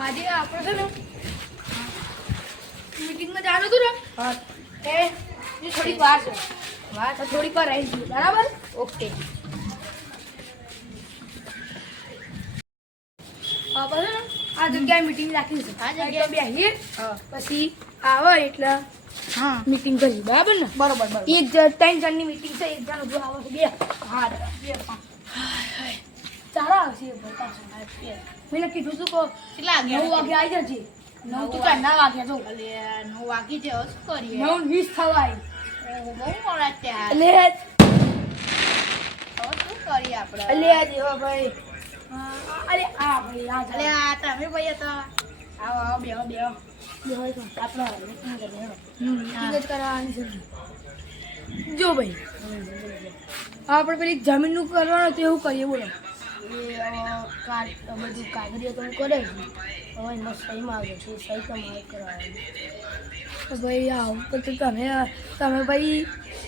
આજે આપણે છે ને મીટિંગમાં જવાનું હતું ને હા એ થોડીક વાર છે તો થોડીક વાર રહીશું બરાબર ઓકે બરાબર ને આ જગ્યાએ મીટિંગ રાખી છે આ જગ્યાએ બેસીએ પછી આવે એટલે હા મીટિંગ કરી બરાબર ને બરોબર એક ત્રણ જણની મીટિંગ છે એક જણ હજુ આવે છે બે હા બે ચાલો આવશે મેં કીધું શું કહો કેટલા 9 વાગે આવી જજે 9 તો 4 વાગ્યા જો એટલે 9 વાગી જાય શું કરીએ 9:20 થવાય બહુ મોડા ત્યાં શું કરીએ આપણે અલે દેવા ભાઈ અરે આ ભાઈ આ તમે ભાઈ તો આવો બેહો આપણે મીટિંગ જ કરવાની છે જો ભાઈ આપણે પેલી જમીનનું કરવાનું તો એવું કરીએ બોલો બધું કાગળિયા તો હું કરે હવે એમાં સહીમાં આવ્યો છું સહી તમારે કરવાની તો ભાઈ આવું તો તમે ભાઈ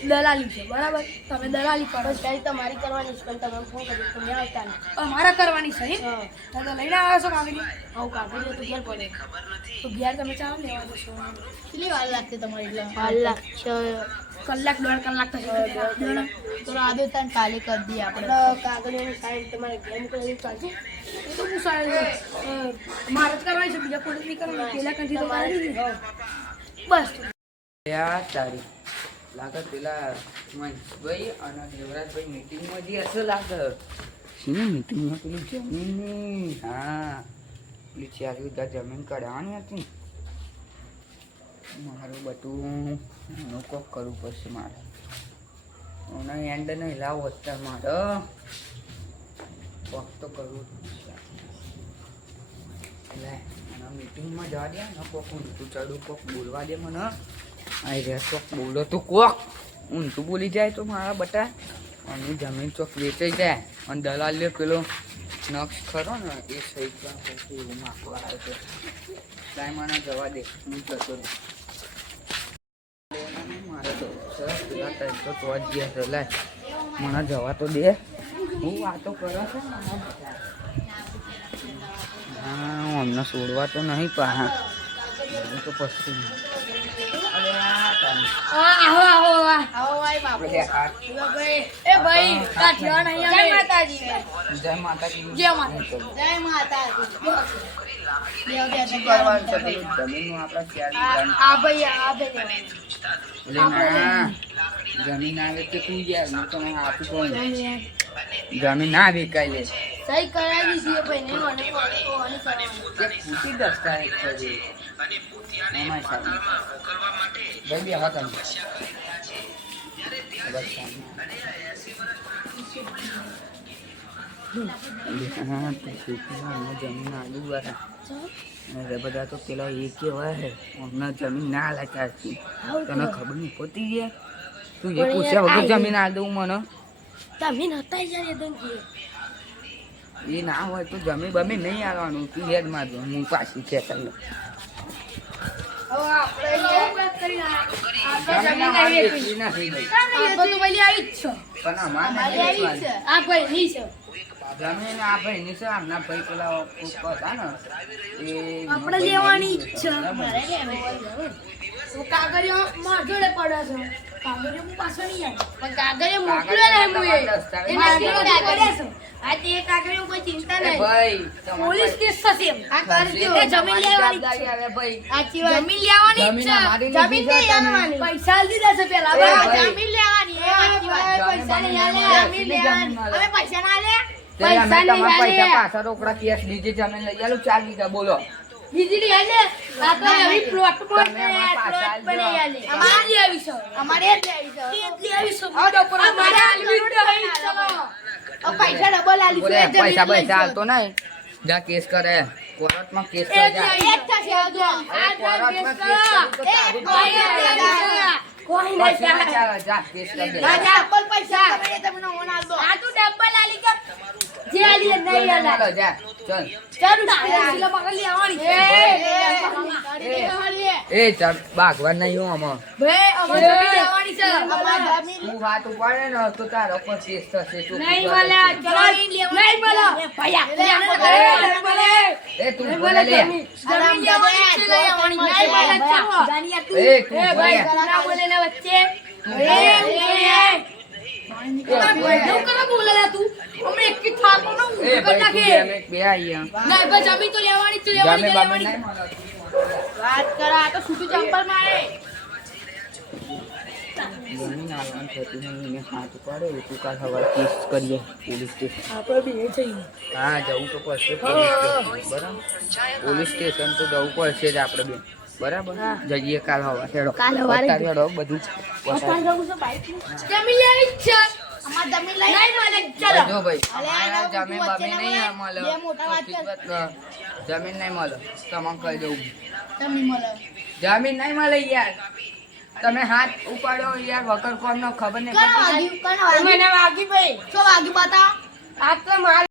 દલાલી છે બરાબર તમે દલાલી કરો સહી તમારી કરવાની છે પણ તમે ફોન કર્યો તમે આવતા નહીં મારા કરવાની સહી તો લઈને આવ્યા છો કાગળિયા આવું કાગળિયા તો ઘેર પડે તો ઘેર તમે ચાલો લેવા જશો કેટલી વાર લાગશે તમારી એટલે વાર લાગશે કલાક 1.5 કલાક તો આદો તને કાલે કરી દઈએ આપણે કાગળિયાની સાઈડ તમારે ગેમ કરી ચાલશે એ તો હું મારે જ કરવાની છે બીજા કોઈ નહીં કરવાની પેલા કંઠી તો મારી બસ યાર તારી લાગે પેલા મહેશભાઈ અને દેવરાજભાઈ મીટિંગમાં જે હશે લાગે શીની મીટિંગમાં પેલી જમીનની હા પેલી 4 વીઘા જમીન કઢાવવાની હતી મારું બધું એનું કોક કરવું પડશે મારે અને એન્ડ નહીં લાવો અત્યારે મારે કોક તો કરવું પડશે એટલે અને મીટિંગમાં જવા દે ને કોક ઊંધું ચડું કોક બોલવા દે મને આ રે કોક બોલો તો કોક ઊંધું બોલી જાય તો મારા બટા અને જમીન ચોક વેચાઈ જાય અને દલાલ પેલો નક્ષ ખરો ને એ સહી પછી એવું માગવા આવે છે તાય મને જવા દે હું જતો રહું મારે તો સરસ પેલા ટાઈમ તો જ ગયા છે લાય મને જવા તો દે હું વાતો કરો છો હા અમને છોડવા તો નહીં પા તો પછી જમીન આવે તો તું ગયા તો આપી કોણ જમીન ના વેચાય લે સહી કરાવી દીધી ભાઈ નહીં ખોટી દસ્તાવેજ કરી ભાઈ બે હતા જમીન આલુ વાળા બધા તો પેલા એ કેવા હે હમણાં જમીન ના લાચાર છે તને ખબર નહીં પડતી ગયા તું એ પૂછ્યા વગર જમીન આલ દઉં મને જમીન હતા જ્યારે એ ના હોય તો જમીન બમીન નહીં આવવાનું તું યાદ મારજો હું પાછી છે ચાલો જમીન આ ભાઈ ની છે આમના ભાઈ પેલા હતા ને આપણે લેવાની ઈચ્છા કાગળિયો માર જોડે પડે છે કાગળિયો હું પાછો નહીં આવે પણ કાગળિયો મોકલે ને હું એ કાગળિયો છે આ તે કાગળિયો કોઈ ચિંતા નહીં ભાઈ પોલીસ કેસ થશે આ કરજો જમીન લેવાની આવે ભાઈ સાચી વાત જમીન લેવાની ઈચ્છા જમીન લેવાની પૈસા લીધા છે પેલા જમીન લેવાની એ સાચી વાત પૈસા નહીં આલે જમીન લેવાની હવે પૈસા ના લે પૈસા નહીં પૈસા પાછા રોકડા કેસ ડીજે જમીન લઈ આલો 4 વીઘા બોલો વીજળી આલે આ તો હવે પ્લોટ પર બને આલે અમારે આવી છે અમારે જ આવી છે આ ડોપર અમારે આલવી છે પૈસા ડબલ આલી છે પૈસા પૈસા હાલતો નહીં જા કેસ કરે કોર્ટમાં કેસ કરે જા એક થશે આ કોર્ટમાં કેસ કોઈ નહીં જા કેસ કરે ડબલ પૈસા તમને ઓન આલ દો આ તો ડબલ આલી કે જે આલી નહીં કોઈને આલા મળો, જા ચાલ ચાલ શીલા પકડ લેવાની એ ચાલ ભાગવા નહીં હું આમાં ભાઈ અમારે જમીન લેવાની છે તું વાત ઉપાડે ને તો તારો પર કેસ થશે તું નહીં મળે ચલો નહીં મળે ભૈયા એ તું બોલે લે જમીન લેવાની છે લેવાની નહીં મળે ચાલો એ તું એ બોલે ભાઈ ના બોલે ને વચ્ચે બોલે તું અમે એક થાકો નો એ ભાઈ તું અમે બે આયા ના ભાઈ જમીન તો લેવાની જ જામે બામે લેવાની નહીં મળો વાત કરા તો છૂટું ચંપલ મારે જમીન આવવાનું થતું નહીં એને હાથ ઉપાડે તું કાલ સવારે કેસ કરીએ પોલીસ સ્ટેશન આપણે બે જઈએ હા જવું તો પડશે પોલીસ સ્ટેશન તો જવું પડશે જ આપણે બે બરાબર જઈએ કાલ હવા હેડો કાલ હવારે અત્યારે હેડો બધું જમીન લેવી જ છે અમાર જમીન લઈ નહીં મળે ચલો જો ભાઈ અમારા જમીન બામે નહીં મળે જમીન નહીં મળે તમને કહી દઉં જમીન મળે જમીન નહીં મળે યાર તમે હાથ ઉપાડો યાર વગર કોમ નો ખબર નહીં પડતી મને વાગી ભાઈ શું વાગી બતા આ તો માર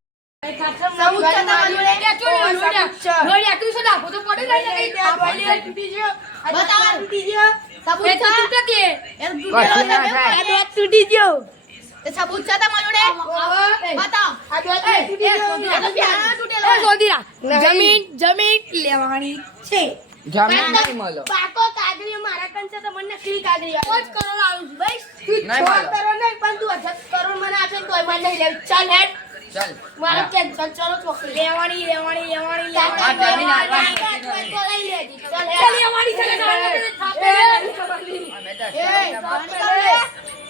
જમીન લેવાની છે જમીન નહીં મળે પાકો કાગળીઓ મારા કંસે તો મને નકલી કાગળીઓ 5 કરોડ આવું છું ભાઈ નહીં તું 6 મળે. કરોડ નહીં પણ તું 10 કરોડ મને આપે ને તોય મને નહીં લેવું ચાલ હેડ ચાલ મારા કેન્સલ ચલો ચોકડી લેવાની આ જમીન આપવાની ચાલ લેવાની છે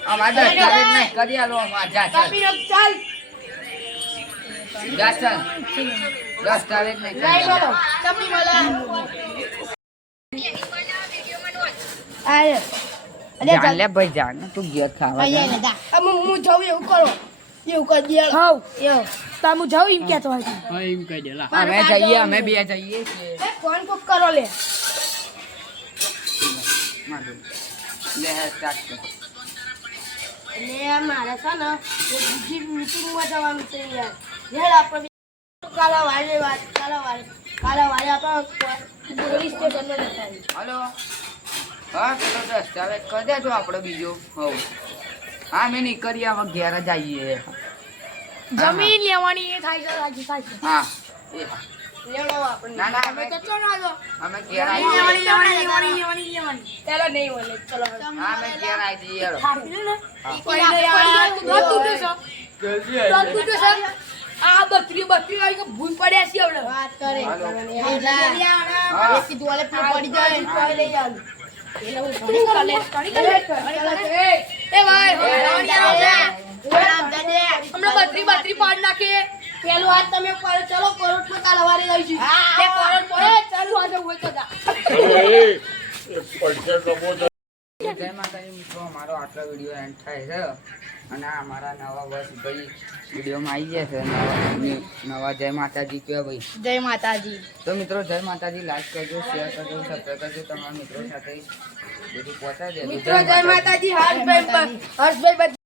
અમારે દસ્તાવેજ નહીં કરી આલો અમારે જા ચાલ ચાલ જા ચાલ દસ્તાવેજ નહીં કરી નહીં આલો. બોલો ચપલી મળે આય જાન લે ભાઈ જાન તું ઘેર ખાવા જા. હું જાઉં એવું કરો એવું કરી દે હાઉ એવું તા હું જાઉં એમ કહેતો હોય અમે જઈએ અમે બે જઈએ છીએ કોણ કોક કરો લે મારું. લે સ્ટાર્ટ કર અને મારે છે ને બીજી મીટિંગમાં જવાનું છે યાર યાર આપણે કાલા વારે આપણે પોલીસ સ્ટેશનમાં જતા રહીએ. હલો હા પેલો દસ્તાવેજ કરી દેજો આપણે બીજો હવ હા મેં નહીં કરી હવે ઘેર જ આવીએ જમીન લેવાની એ થાય છે રાજી થાય છે હા એ હા. લેવડો આપણે ના, ના, અમે તો ચલો આજો અમે ઘેર લેવાની આવીએ લેવાની ચાલો નહીં બોલે ચલો હા અમે ઘેર આવી જઈએ હેડો. થાકી ને હા. કોઈ નહીં યાર તું તૂટે છે આ બકરી વાળી કે ભૂલ પડ્યા છે હવે વાત કરે હાલો. હા કીધું વાલે પડી જાય લઈ આવું એ ભાઈ હમણાં બત્રી પાડ નાખે પેલું હાથ તમે પાડો ચલો કરોડ માં કાલ હવારે લઈશું બે કરોડ પડે ચાલુ આજે હોય તો જા જય માતાજી મિત્રો અમારો આટલો વિડીયો એન્ડ થાય છે અને આ અમારા નવા વર્ષ ભાઈ વિડીયોમાં આવી ગયા છે નવા જય માતાજી કહેવાય ભાઈ જય માતાજી તો મિત્રો જય માતાજી લાઈક કરજો શેર કરજો સબસ્ક્રાઈબ કરજો તમારા મિત્રો સાથે બધું પહોંચાડી દેજો મિત્રો જય માતાજી હર્ષભાઈ